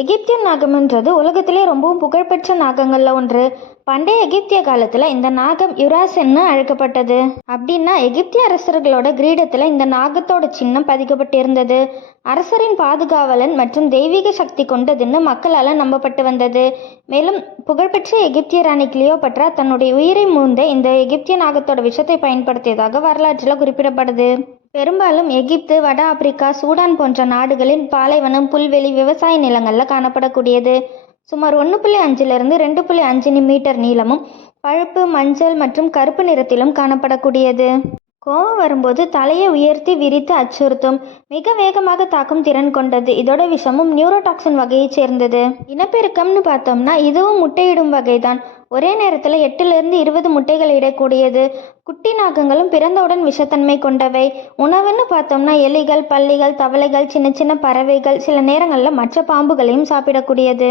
எகிப்தியன் நாகம்ன்றது உலகத்திலே ரொம்பவும் புகழ்பெற்ற நாகங்கள்ல ஒன்று. பண்டைய எகிப்திய காலத்துல இந்த நாகம் யுராசின்னு அழைக்கப்பட்டது. அப்படின்னா எகிப்திய அரசர்களோட கிரீடத்துல இந்த நாகத்தோட சின்னம் பதிக்கப்பட்டிருந்தது. அரசரின் பாதுகாவலன் மற்றும் தெய்வீக சக்தி கொண்டதுன்னு மக்களால நம்பப்பட்டு வந்தது. மேலும் புகழ்பெற்ற எகிப்திய ராணி கிளியோபட்ரா தன்னுடைய உயிரை மூந்த இந்த எகிப்திய நாகத்தோட விஷத்தை பயன்படுத்தியதாக வரலாற்றில் குறிப்பிடப்படுது. பெரும்பாலும் எகிப்து, வட ஆப்பிரிக்கா, சூடான் போன்ற நாடுகளின் பாலைவனம், புல்வெளி, விவசாய நிலங்கள்ல காணப்படக்கூடியது. சுமார் 1.5 to 2.5 மீட்டர் நீளமும் பழுப்பு, மஞ்சள் மற்றும் கருப்பு நிறத்திலும் காணப்படக்கூடியது. கோபம் வரும்போது தலையை உயர்த்தி விரித்து அச்சுறுத்தும். மிக வேகமாக தாக்கும் திறன் கொண்டது. இதோட விஷமும் நியூரோடாக்சின் வகையை சேர்ந்தது. இனப்பெருக்கம்னு பார்த்தோம்னா இதுவும் முட்டையிடும் வகைதான். ஒரே நேரத்தில் 8 to 20 முட்டைகள் இடக்கூடியது. குட்டி நாகங்களும் பிறந்தவுடன் விஷத்தன்மை கொண்டவை. உணவுன்னு பார்த்தோம்னா எலிகள், பல்லிகள், தவளைகள், சின்ன சின்ன பறவைகள், சில நேரங்களில் மற்ற பாம்புகளையும் சாப்பிடக்கூடியது.